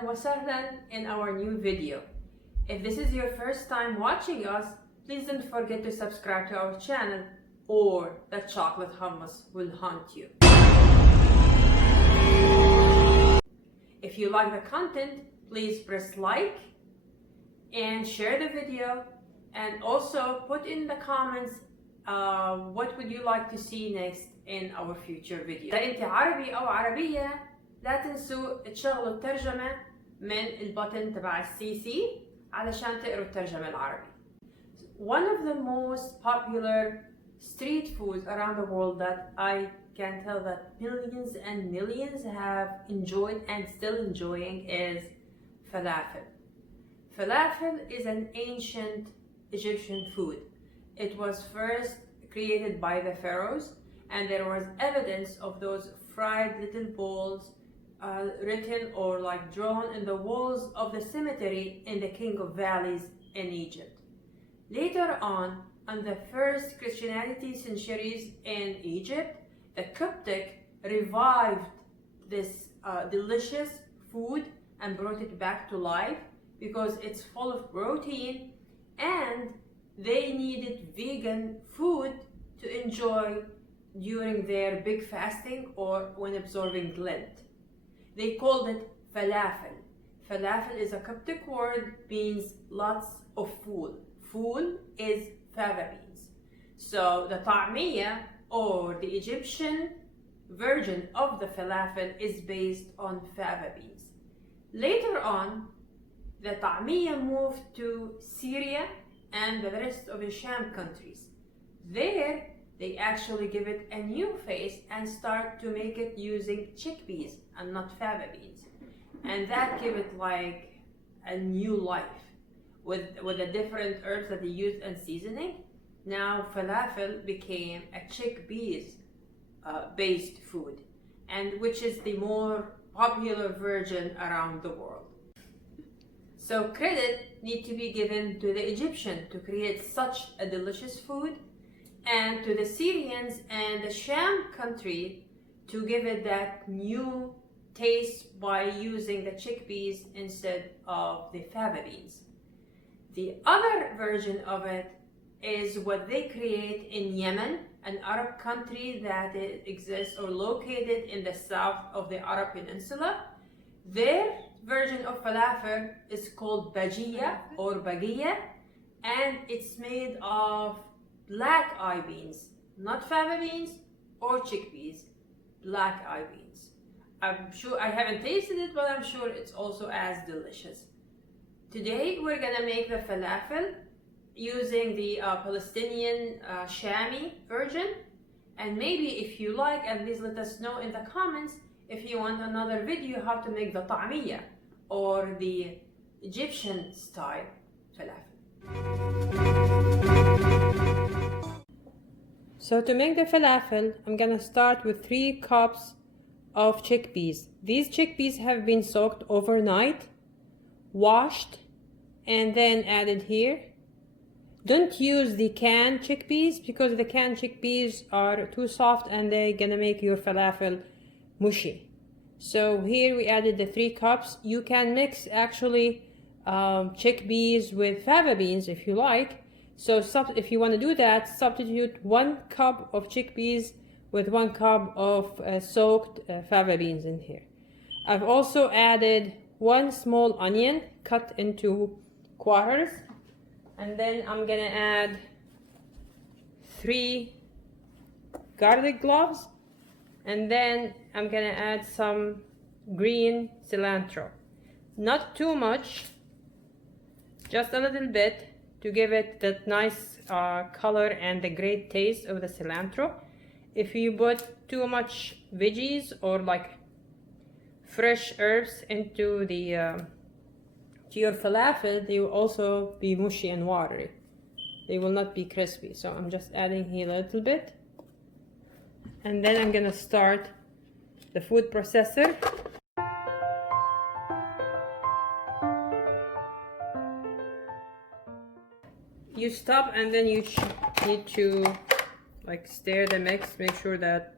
أهلا وسهلا in our new video. If this is your first time watching us, please don't forget to subscribe to our channel or the chocolate hummus will haunt you. If you like the content, please press like and share the video, and also put in the comments what would you like to see next in our future video. إذا أنت عربي أو عربية لا تنسوا تشغلوا الترجمة من البutton تبع CC علشان تقروا الترجمة العربي. One of the most popular street foods around the world that I can tell that millions and millions have enjoyed and still enjoying is falafel. Falafel is an ancient Egyptian food. It was first created by the pharaohs, and there was evidence of those fried little balls written or like drawn in the walls of the cemetery in the King of Valleys in Egypt. Later on the first Christianity centuries in Egypt, the Coptic revived this delicious food and brought it back to life because it's full of protein, and they needed vegan food to enjoy during their big fasting or when observing Lent. They called it falafel. Falafel is a Coptic word, means lots of fool. Fool is fava beans. So the ta'miyya, or the Egyptian version of the falafel, is based on fava beans. Later on, the ta'miyya moved to Syria and the rest of the Sham countries. There, they actually give it a new face and start to make it using chickpeas and not fava beans. And that gave it like a new life with the different herbs that they used and seasoning. Now falafel became a chickpeas based food, and which is the more popular version around the world. So credit need to be given to the Egyptian to create such a delicious food, and to the Syrians and the Sham country to give it that new taste by using the chickpeas instead of the fava beans. The other version of it is what they create in Yemen, an Arab country that exists or located in the south of the Arab Peninsula. Their version of falafel is called bajia or bagiya, and it's made of black eye beans, not fava beans or chickpeas, black eye beans. I'm sure, I haven't tasted it, but I'm sure it's also as delicious. Today we're gonna make the falafel using the Palestinian Shami version, and maybe if you like, and please let us know in the comments if you want another video how to make the ta'miyya or the Egyptian style falafel. So to make the falafel, I'm gonna start with 3 cups of chickpeas. These chickpeas have been soaked overnight, washed, and then added here. Don't use the canned chickpeas because the canned chickpeas are too soft and they're gonna make your falafel mushy. So here we added the 3 cups. You can mix actually chickpeas with fava beans if you like. So if you want to do that, substitute 1 cup of chickpeas with 1 cup of soaked fava beans in here. I've also added 1 small onion cut into quarters, and then I'm gonna add 3 garlic cloves, and then I'm gonna add some green cilantro. Not too much, just a little bit, to give it that nice color and the great taste of the cilantro. If you put too much veggies or like fresh herbs into the to your falafel, they will also be mushy and watery. They will not be crispy. So I'm just adding here a little bit, and then I'm gonna start the food processor. You stop, and then you need to like stir the mix, make sure that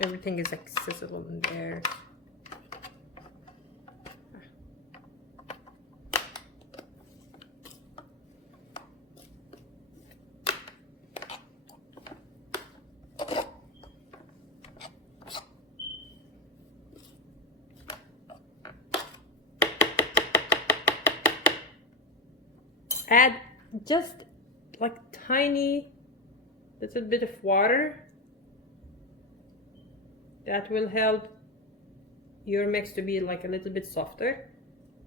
everything is accessible in there. add just like tiny little bit of water. That will help your mix to be like a little bit softer,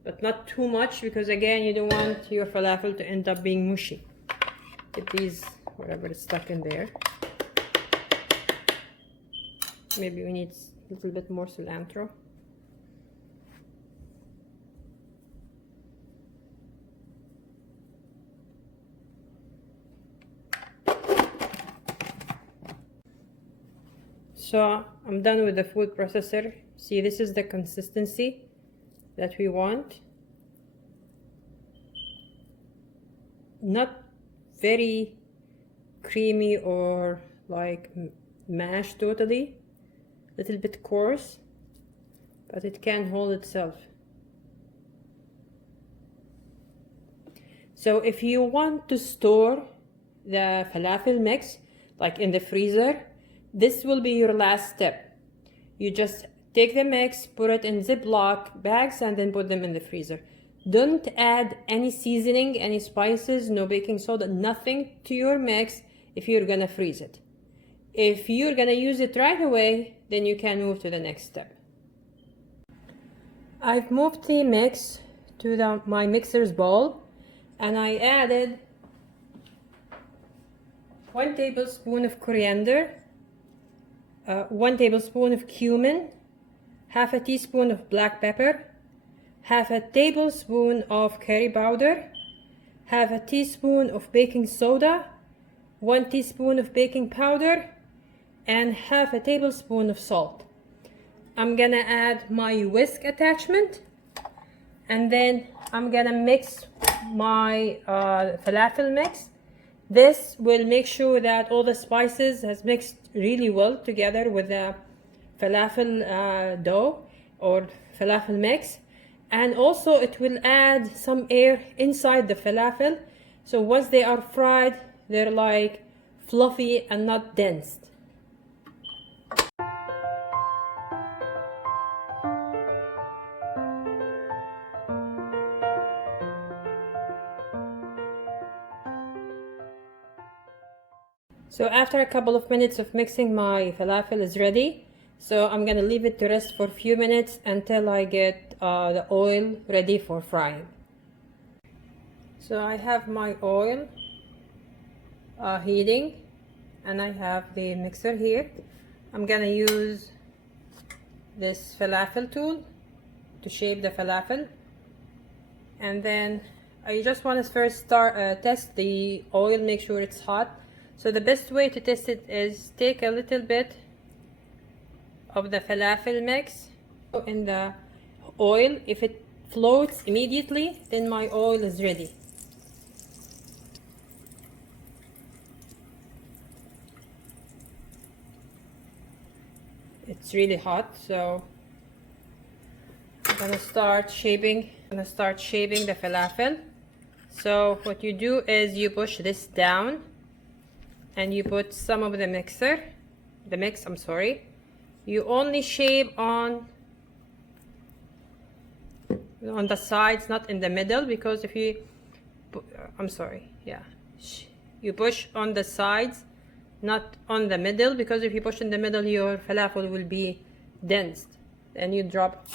but not too much, because again, you don't want your falafel to end up being mushy. Get these, whatever is stuck in there. Maybe we need a little bit more cilantro. So I'm done with the food processor. See, this is the consistency that we want. Not very creamy or like mashed totally. Little bit coarse, but it can hold itself. So if you want to store the falafel mix like in the freezer, this will be your last step. You just take the mix, put it in Ziploc bags, and then put them in the freezer. Don't add any seasoning, any spices, no baking soda, nothing to your mix if you're gonna freeze it. If you're gonna use it right away, then you can move to the next step. I've moved the mix to my mixer's bowl, and I added 1 tablespoon of coriander, 1 tablespoon of cumin, half a teaspoon of black pepper, half a tablespoon of curry powder, half a teaspoon of baking soda, 1 teaspoon of baking powder, and half a tablespoon of salt. I'm gonna add my whisk attachment, and then I'm gonna mix my falafel mix. This will make sure that all the spices has mixed really well together with the falafel dough or falafel mix, and also it will add some air inside the falafel, so once they are fried, they're like fluffy and not dense. So after a couple of minutes of mixing, my falafel is ready. So I'm gonna leave it to rest for a few minutes until I get the oil ready for frying. So I have my oil heating, and I have the mixer here. I'm gonna use this falafel tool to shape the falafel, and then I just want to first test the oil, make sure it's hot. So the best way to test it is take a little bit of the falafel mix in the oil. If it floats immediately, then my oil is ready. It's really hot, so I'm gonna start shaping the falafel. So what you do is you push this down, and you put some of the mix, you only shape on the sides, not in the middle, because if you you push on the sides, not on the middle, because if you push in the middle, your falafel will be dense and you drop